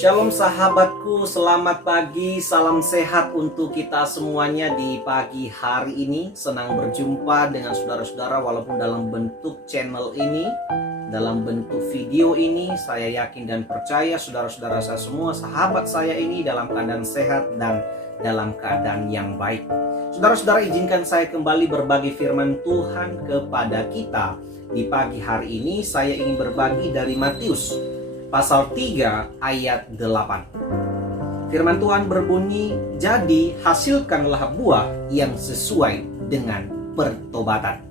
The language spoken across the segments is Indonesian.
Shalom sahabatku, selamat pagi, salam sehat untuk kita semuanya di pagi hari ini. Senang berjumpa dengan saudara-saudara walaupun dalam bentuk channel ini, dalam bentuk video ini. Saya yakin dan percaya saudara-saudara saya semua, sahabat saya ini dalam keadaan sehat dan dalam keadaan yang baik. Saudara-saudara, izinkan saya kembali berbagi firman Tuhan kepada kita. Di pagi hari ini saya ingin berbagi dari Matius Pasal 3 ayat 8. Firman Tuhan berbunyi, "Jadi hasilkanlah buah yang sesuai dengan pertobatan."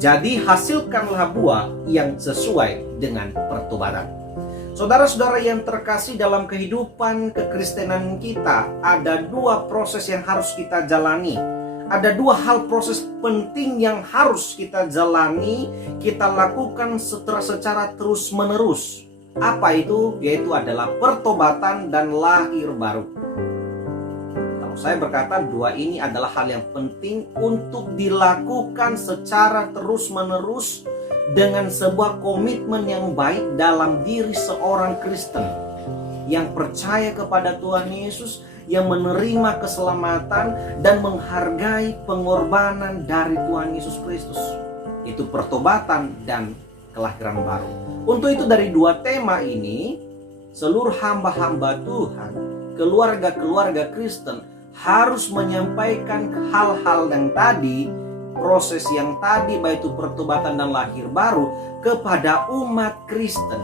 Jadi hasilkanlah buah yang sesuai dengan pertobatan. Saudara-saudara yang terkasih, dalam kehidupan kekristenan kita ada dua proses yang harus kita jalani. Ada dua hal proses penting yang harus kita jalani, kita lakukan secara terus-menerus. Apa itu? Yaitu adalah pertobatan dan lahir baru. Kalau saya berkata dua ini adalah hal yang penting untuk dilakukan secara terus-menerus dengan sebuah komitmen yang baik dalam diri seorang Kristen yang percaya kepada Tuhan Yesus, yang menerima keselamatan dan menghargai pengorbanan dari Tuhan Yesus Kristus. Itu pertobatan dan kelahiran baru. Untuk itu dari dua tema ini, seluruh hamba-hamba Tuhan, keluarga-keluarga Kristen harus menyampaikan hal-hal yang tadi, proses yang tadi, baik itu pertobatan dan lahir baru, kepada umat Kristen,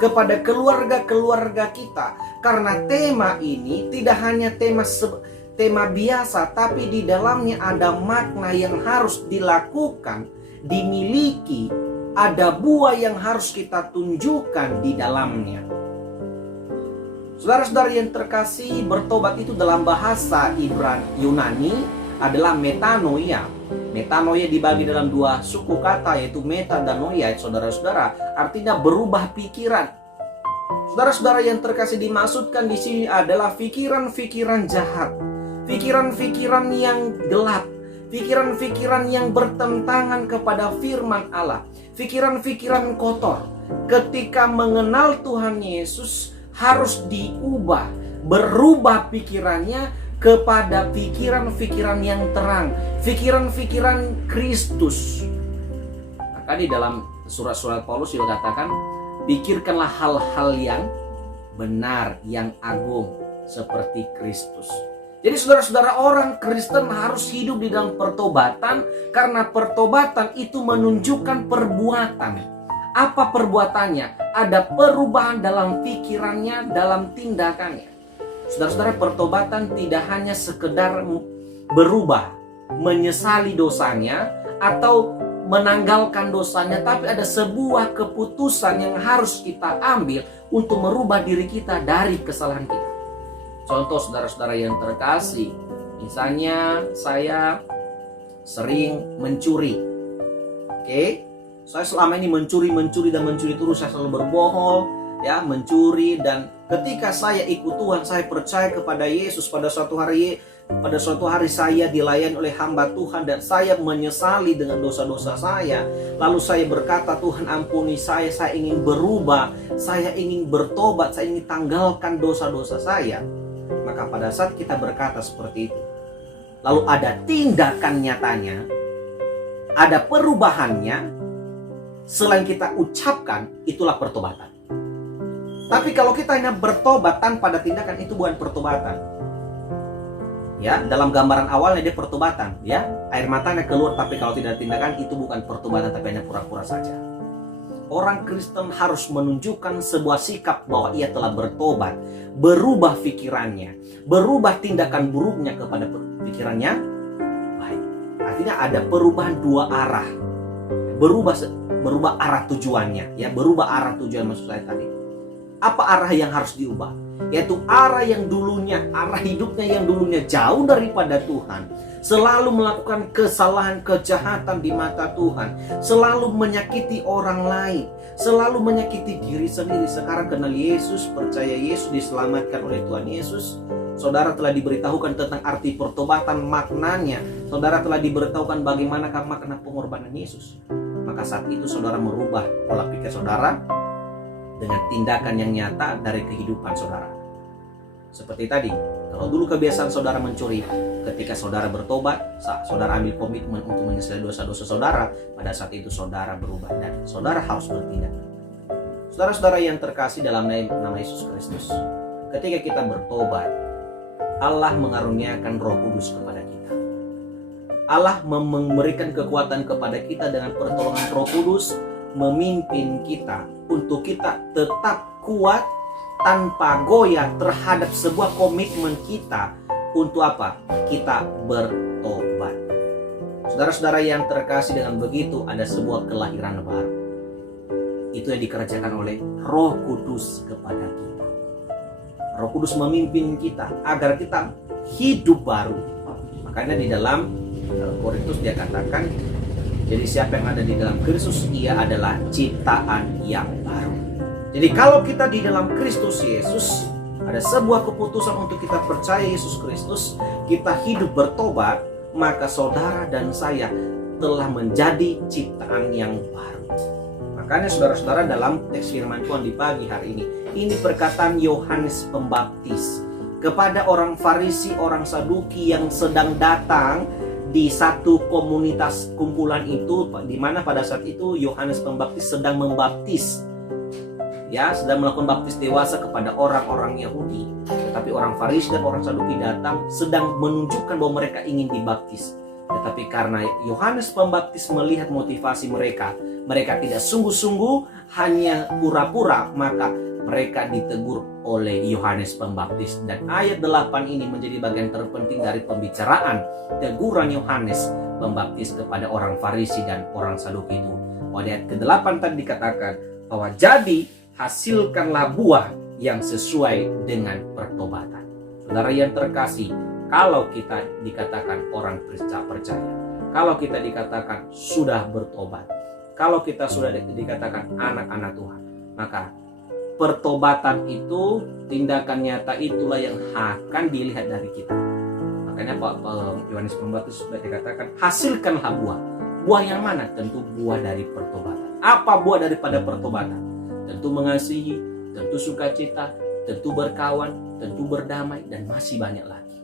kepada keluarga-keluarga kita. Karena tema ini tidak hanya tema biasa, tapi di dalamnya ada makna yang harus dilakukan, dimiliki, ada buah yang harus kita tunjukkan di dalamnya. Saudara-saudara yang terkasih, bertobat itu dalam bahasa Yunani adalah metanoia. Metanoia dibagi dalam dua suku kata, yaitu meta dan noia, saudara-saudara, artinya berubah pikiran. Saudara-saudara yang terkasih, dimaksudkan di sini adalah pikiran-pikiran jahat, pikiran-pikiran yang gelap, pikiran-pikiran yang bertentangan kepada firman Allah, pikiran-pikiran kotor. Ketika mengenal Tuhan Yesus harus diubah, berubah pikirannya kepada pikiran-pikiran yang terang, pikiran-pikiran Kristus. Maka di dalam surat-surat Paulus juga katakan, pikirkanlah hal-hal yang benar, yang agung, seperti Kristus. Jadi saudara-saudara, orang Kristen harus hidup di dalam pertobatan, karena pertobatan itu menunjukkan perbuatan. Apa perbuatannya? Ada perubahan dalam pikirannya, dalam tindakannya. Saudara-saudara, pertobatan tidak hanya sekedar berubah, menyesali dosanya, atau menanggalkan dosanya, tapi ada sebuah keputusan yang harus kita ambil untuk merubah diri kita dari kesalahan kita. Contoh saudara-saudara yang terkasih, misalnya saya sering mencuri. Saya selama ini mencuri terus, saya selalu berbohong, ya, mencuri. Dan ketika saya ikut Tuhan, saya percaya kepada Yesus, pada suatu hari saya dilayani oleh hamba Tuhan dan saya menyesali dengan dosa-dosa saya. Lalu saya berkata, Tuhan ampuni saya ingin berubah, saya ingin bertobat, saya ingin tanggalkan dosa-dosa saya. Maka pada saat kita berkata seperti itu, lalu ada tindakan nyatanya, ada perubahannya, selain kita ucapkan, itulah pertobatan. Tapi kalau kita hanya bertobat tanpa ada tindakan, itu bukan pertobatan. Ya, dalam gambaran awalnya dia pertobatan, ya, air matanya keluar, tapi kalau tidak ada tindakan, itu bukan pertobatan, tapi hanya pura-pura saja. Orang Kristen harus menunjukkan sebuah sikap bahwa ia telah bertobat, berubah pikirannya, berubah tindakan buruknya kepada pikirannya baik. Artinya ada perubahan dua arah, berubah arah tujuannya, ya, berubah arah tujuan maksud saya tadi. Apa arah yang harus diubah? Yaitu arah yang dulunya, arah hidupnya yang dulunya jauh daripada Tuhan, selalu melakukan kesalahan, kejahatan di mata Tuhan, selalu menyakiti orang lain, selalu menyakiti diri sendiri. Sekarang kenal Yesus, percaya Yesus, diselamatkan oleh Tuhan Yesus. Saudara telah diberitahukan tentang arti pertobatan, maknanya. Saudara telah diberitahukan bagaimanakah makna pengorbanan Yesus. Maka saat itu saudara merubah pola pikir saudara, dengan tindakan yang nyata dari kehidupan saudara. Seperti tadi, kalau dulu kebiasaan saudara mencuri, ketika saudara bertobat, saudara ambil komitmen untuk menyesali dosa-dosa saudara, pada saat itu saudara berubah dan saudara harus bertindak. Saudara-saudara yang terkasih dalam nama Yesus Kristus, ketika kita bertobat, Allah mengaruniakan Roh Kudus kepada kita. Allah memberikan kekuatan kepada kita dengan pertolongan Roh Kudus, memimpin kita untuk kita tetap kuat tanpa goyah terhadap sebuah komitmen kita untuk apa? Kita bertobat. Saudara-saudara yang terkasih, dengan begitu ada sebuah kelahiran baru. Itu yang dikerjakan oleh Roh Kudus kepada kita. Roh Kudus memimpin kita agar kita hidup baru. Makanya di dalam Korintus dia katakan, jadi siapa yang ada di dalam Kristus, ia adalah ciptaan yang baru. Jadi kalau kita di dalam Kristus Yesus, ada sebuah keputusan untuk kita percaya Yesus Kristus, kita hidup bertobat, maka saudara dan saya telah menjadi ciptaan yang baru. Makanya saudara-saudara, dalam teks firman Tuhan di pagi hari ini perkataan Yohanes Pembaptis kepada orang Farisi, orang Saduki yang sedang datang di satu komunitas kumpulan itu, di mana pada saat itu Yohanes Pembaptis sedang membaptis, sedang melakukan baptis dewasa kepada orang-orang Yahudi. Tetapi orang Farisi dan orang Saduki datang sedang menunjukkan bahwa mereka ingin dibaptis. Tetapi karena Yohanes Pembaptis melihat motivasi mereka tidak sungguh-sungguh, hanya pura-pura, maka mereka ditegur oleh Yohanes Pembaptis. Dan ayat 8 ini menjadi bagian terpenting dari pembicaraan teguran Yohanes Pembaptis kepada orang Farisi dan orang Saduki itu. Pada ayat ke-8 tadi dikatakan bahwa jadi hasilkanlah buah yang sesuai dengan pertobatan. Saudara yang terkasih, kalau kita dikatakan orang percaya, kalau kita dikatakan sudah bertobat, kalau kita sudah dikatakan anak-anak Tuhan, maka pertobatan itu, tindakan nyata itulah yang akan dilihat dari kita. Makanya Pak Yohanes Pembaptis sudah dikatakan, hasilkanlah buah. Buah yang mana? Tentu buah dari pertobatan. Apa buah daripada pertobatan? Tentu mengasihi, tentu sukacita, tentu berkawan, tentu berdamai, dan masih banyak lagi.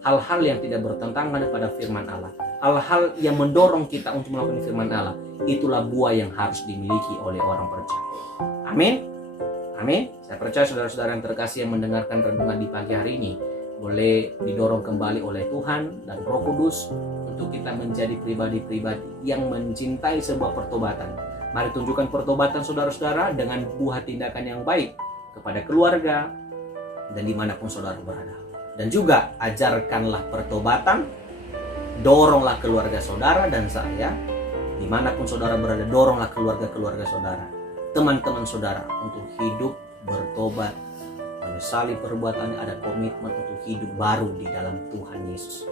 Hal-hal yang tidak bertentangan pada firman Allah, hal-hal yang mendorong kita untuk melakukan firman Allah, itulah buah yang harus dimiliki oleh orang percaya. Amin. Amin. Saya percaya saudara-saudara yang terkasih yang mendengarkan renungan di pagi hari ini boleh didorong kembali oleh Tuhan dan Roh Kudus untuk kita menjadi pribadi-pribadi yang mencintai sebuah pertobatan. Mari tunjukkan pertobatan saudara-saudara dengan buah tindakan yang baik kepada keluarga dan dimanapun saudara berada. Dan juga ajarkanlah pertobatan, doronglah keluarga saudara dan saya, dimanapun saudara berada, doronglah keluarga-keluarga saudara, teman-teman saudara untuk hidup bertobat, menyesali perbuatannya, ada komitmen untuk hidup baru di dalam Tuhan Yesus.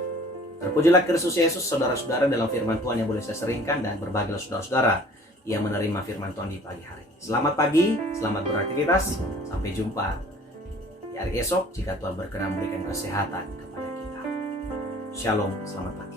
Terpujilah Kristus Yesus, saudara-saudara, dalam firman Tuhan yang boleh saya seringkan, dan berbahagialah saudara-saudara yang menerima firman Tuhan di pagi hari ini. Selamat pagi, selamat beraktivitas, sampai jumpa di hari esok jika Tuhan berkenan memberikan kesehatan kepada kita. Shalom, selamat pagi.